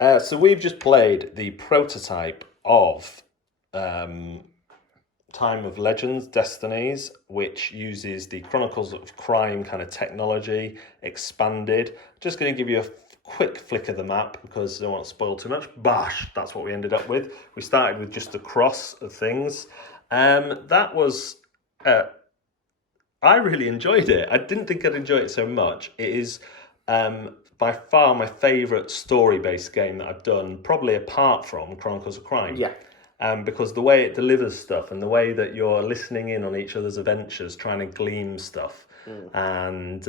So we've just played the prototype of Time of Legends, Destinies, which uses the Chronicles of Crime kind of technology expanded. Just going to give you a quick flick of the map because I don't want to spoil too much. Bash, that's what we ended up with. We started with just a cross of things. That was... I really enjoyed it. I didn't think I'd enjoy it so much. It is by far my favourite story-based game that I've done, probably apart from Chronicles of Crime. Yeah. Because the way it delivers stuff and the way that you're listening in on each other's adventures, trying to glean stuff. And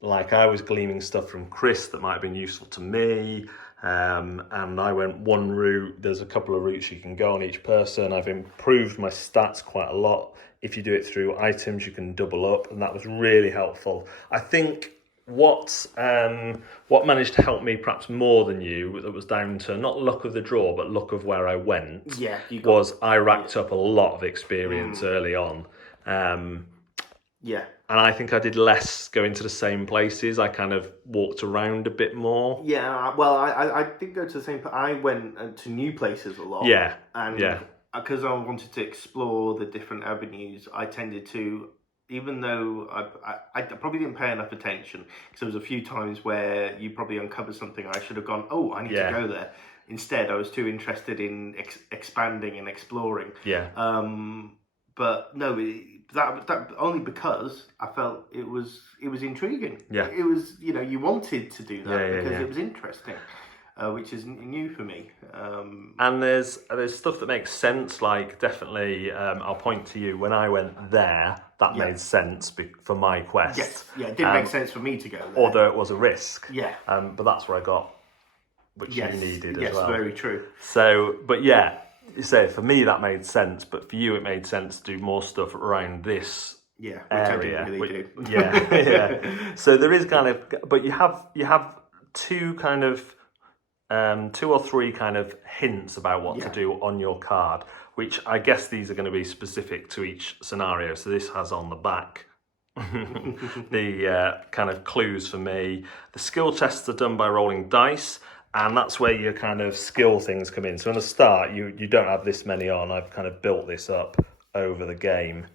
like I was gleaning stuff from Chris that might have been useful to me. And I went one route. There's a couple of routes you can go on each person. I've improved my stats quite a lot. If you do it through items, you can double up, and that was really helpful. I think what managed to help me perhaps more than you, that was down to not luck of the draw, but luck of where I went, was I racked up a lot of experience early on. Yeah. And I think I did less going to the same places. I kind of walked around a bit more. Yeah, well, I did go to the same place. I went to new places a lot. Yeah, and yeah. Because I wanted to explore the different avenues, I tended to, even though I probably didn't pay enough attention, because there was a few times where you probably uncovered something I should have gone, oh, I need to go there. Instead, I was too interested in expanding and exploring. Yeah. But no, that only because I felt it was intriguing. Yeah. It was, you wanted to do that because it was interesting. Which is new for me. And there's stuff that makes sense, like definitely, I'll point to you, when I went there, that made sense for my quest. Yes, it didn't make sense for me to go there. Although it was a risk. Yeah. But that's where I got what you needed as well. Yes, very true. So, but yeah, you say for me that made sense, but for you it made sense to do more stuff around this which area. I didn't really do. Yeah. So there is kind of, but you have two or three kind of hints about what to do on your card, which I guess these are going to be specific to each scenario. So this has on the back the kind of clues for me. The skill tests are done by rolling dice, and that's where your kind of skill things come in. So on the start, you don't have this many on. I've kind of built this up over the game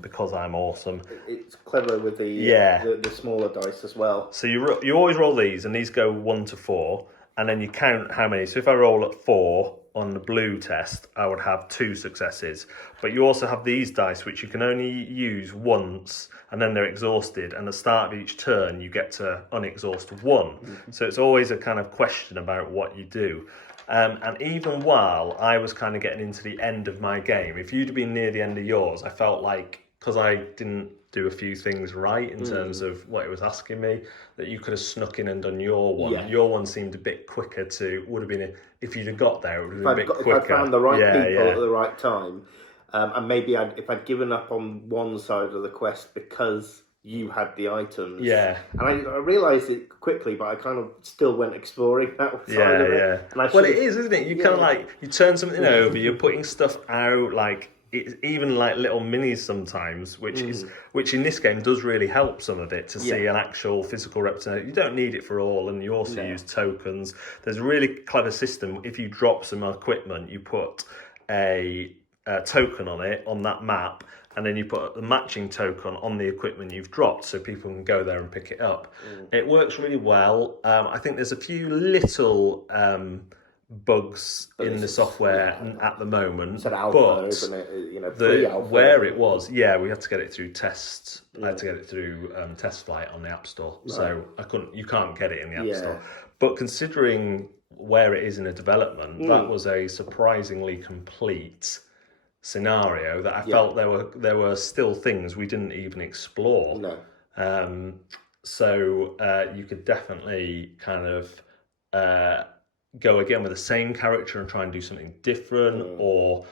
because I'm awesome. It's clever with the smaller dice as well. So you always roll these, and these go 1 to 4. And then you count how many. So if I roll at 4 on the blue test, I would have 2 successes. But you also have these dice, which you can only use once, and then they're exhausted. And at the start of each turn, you get to unexhaust 1. So it's always a kind of question about what you do. And even while I was kind of getting into the end of my game, if you'd been near the end of yours, I felt like, because I didn't do a few things right in terms of what it was asking me, that you could have snuck in and done your one. Yeah. Your one seemed a bit quicker would have been, if you'd have got there, it would have been a bit quicker. If I found the right people at the right time, and maybe if I'd given up on one side of the quest because you had the items. Yeah. And I realised it quickly, but I kind of still went exploring that side of it. Yeah. Well, it is, isn't it? You kind of like, you turn something over, you're putting stuff out, like, it's even like little minis sometimes, which in this game does really help some of it to see an actual physical representation. You don't need it for all, and you also use tokens. There's a really clever system. If you drop some equipment, you put a token on it on that map, and then you put a matching token on the equipment you've dropped, so people can go there and pick it up. It works really well. I think there's a few little bugs in the software at the moment, it's an alpha, isn't it? Pre-alpha. Where it was, we had to get it through tests. I had to get it through test flight on the App Store, so you can't get it in the App Store. But considering where it is in the development, that was a surprisingly complete scenario that I felt there were still things we didn't even explore. No. So you could definitely kind of go again with the same character and try and do something different, or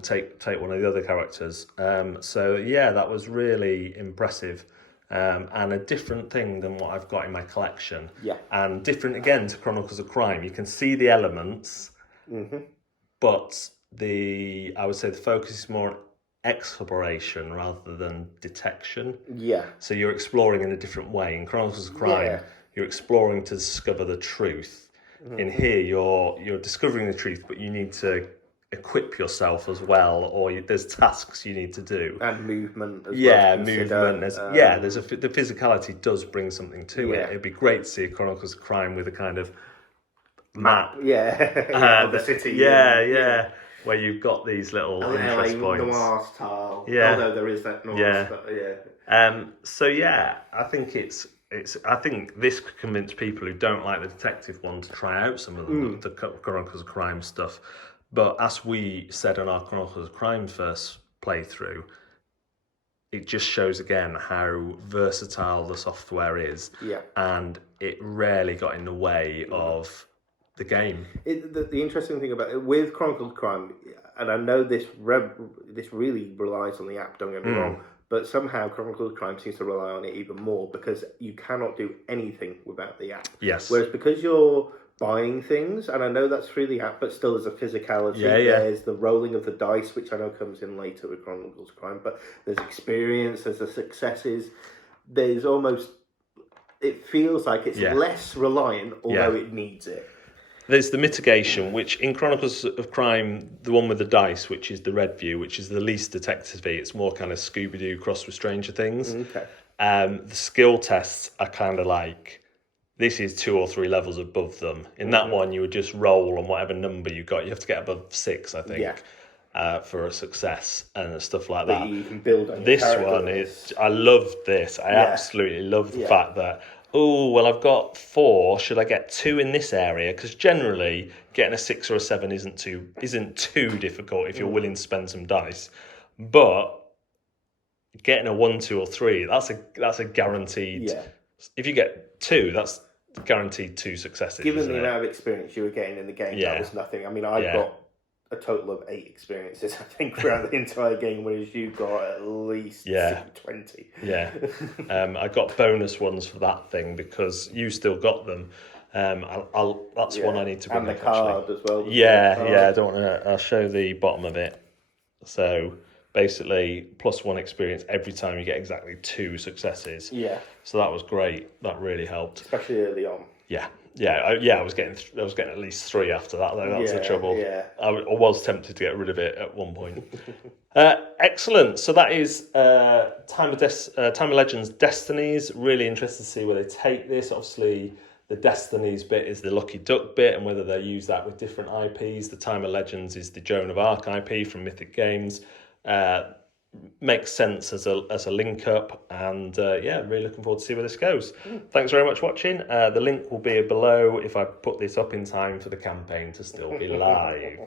take one of the other characters. So yeah, that was really impressive, and a different thing than what I've got in my collection. Yeah. And different again to Chronicles of Crime. You can see the elements, but I would say the focus is more on exploration rather than detection. Yeah. So you're exploring in a different way. In Chronicles of Crime, you're exploring to discover the truth. In here, you're discovering the truth, but you need to equip yourself as well, or there's tasks you need to do. And movement as Yeah, well to consider. movement. The physicality does bring something to it. It'd be great to see a Chronicles of Crime with a kind of map. Yeah, of the city. Yeah. Where you've got these little interest points. Noir style. Yeah. Although there is that noir style. Yeah. So yeah, I think I think this could convince people who don't like the detective one to try out some of the Chronicles of Crime stuff. But as we said on our Chronicles of Crime first playthrough, it just shows again how versatile the software is. Yeah. And it rarely got in the way of the game. The interesting thing about it with Chronicles of Crime, and I know this really relies on the app, don't get me wrong, but somehow Chronicles of Crime seems to rely on it even more because you cannot do anything without the app. Yes. Whereas because you're buying things, and I know that's through the app, but still there's a physicality. There's the rolling of the dice, which I know comes in later with Chronicles of Crime, but there's experience, there's the successes, there's almost, it feels like it's less reliant, although it needs it. There's the mitigation, which in Chronicles of Crime, the one with the dice, which is the red view, which is the least detective-y, it's more kind of Scooby-Doo crossed with Stranger Things. Okay. The skill tests are kind of like, this is 2 or 3 levels above them. In that one, you would just roll on whatever number you got. You have to get above 6, I think, for a success and stuff like that. You can build on this one is, I love this. I absolutely love the fact that, oh, well, I've got 4. Should I get 2 in this area? Because generally, getting a 6 or a 7 isn't too difficult if you're willing to spend some dice. But getting a 1, 2, or 3, that's a guaranteed. Yeah. If you get 2, that's guaranteed 2 successes. Given the amount of experience you were getting in the game, that was nothing. I mean, I've got a total of 8 experiences, I think, throughout the entire game, whereas you got at least 20. Yeah. I got bonus ones for that thing because you still got them. That's one I need to bring and the up, card actually. as well. I don't want to. I'll show the bottom of it. So basically, +1 experience every time you get exactly 2 successes. Yeah. So that was great. That really helped, especially early on. I was getting at least 3 after that, though. That's the trouble. Yeah. I was tempted to get rid of it at one point. Excellent. So that is Time of Legends Destinies. Really interested to see where they take this. Obviously, the Destinies bit is the Lucky Duck bit, and whether they use that with different IPs. The Time of Legends is the Joan of Arc IP from Mythic Games. Makes sense as a link up, and really looking forward to see where this goes. Thanks very much for watching. The link will be below if I put this up in time for the campaign to still be live.